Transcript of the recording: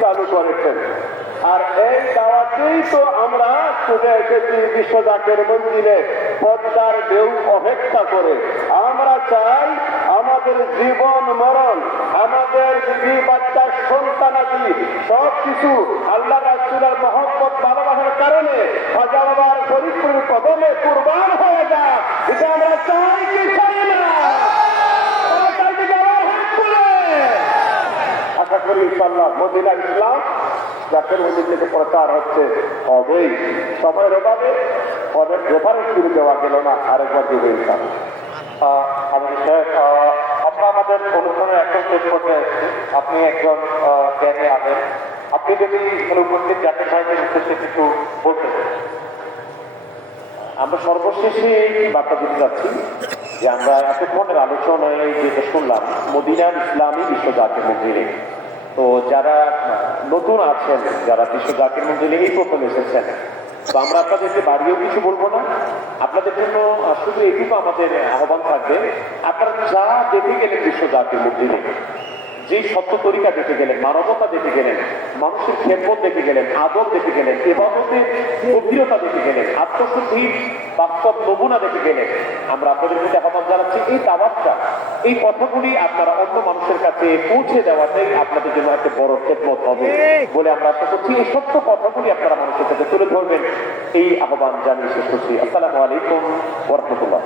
চালু করেছেন। আর এই দাওয়াতেই তো আমরা ছুটে এসেছি বিশ্ব জাকের মঞ্জিলে পদ্মার ঢেউ অপেক্ষা করে। আমরা চাই আমাদের জীবন মরণ, আমাদের বিবি বাচ্চার সন্তানাদি সবকিছু আল্লাহ রাসূলের মহব্বত ভালোবাসার কারণে খাজা বাবার ফরিদপুর কদমে কুরবান হয়ে যায়। এটা আমরা চাই কি চাই না? আশা করি ইনশাআল্লাহ মদিনা ইসলাম জাকের মধ্যে থেকে প্রচার হচ্ছে হবেই। সময়ের অভাবে পদের রেফারেন্স করে দেওয়া গেল না, আরেকবার দেবে ইনশাআল্লাহ। আমাদের শেখ, আমরা আমাদের অনুষ্ঠানের একদম শেষ করতে এসেছি। আপনি একজন জ্ঞানী আছেন, আপনি যদি উপস্থিত জাতীয় সাহিত্যের উদ্দেশ্যে কিছু বলতে চান। আমরা সর্বশেষে এই বার্তা দিতে যাচ্ছি যে আমরা এতক্ষণের আলোচনায় যেটা শুনলাম মদিনার ইসলামী বিশ্ব জাকের মঞ্জিলে, তো যারা নতুন আছেন, যারা বিশ্ব জাকের মঞ্জিলে এই প্রথম এসেছেন, তো আমরা আপনাদেরকে বাড়িয়েও কিছু বলবো না। আপনাদের জন্য শুধু এটুকু আমাদের আহ্বান থাকবে, আপনারা যা দেখে গেলেন বিশ্ব জাকের মঞ্জিলে, যেই সত্য তরিকা দেখে গেলেন, মানবতা দেখে গেলেন, মানুষের খেদমত দেখে গেলেন, আদব দেখে গেলেন, ইবাদতের গভীরতা দেখে গেলেন, আত্মশুদ্ধির বাস্তব নমুনা দেখে গেলেন, আমরা আপনাদের মধ্যে আহ্বান জানাচ্ছি এই দাওয়াতটা, এই কথাগুলি আপনারা অন্য মানুষের কাছে পৌঁছে দেওয়াটাই আপনাদের জন্য একটা বড় খেদমত হবে বলে আমরা আশা করছি। এই সত্য কথাগুলি আপনারা মানুষের কাছে তুলে ধরবেন, এই আহ্বান জানিয়ে শেষ করছি। আসসালামু আলাইকুম ওয়া রাহমাতুল্লাহ।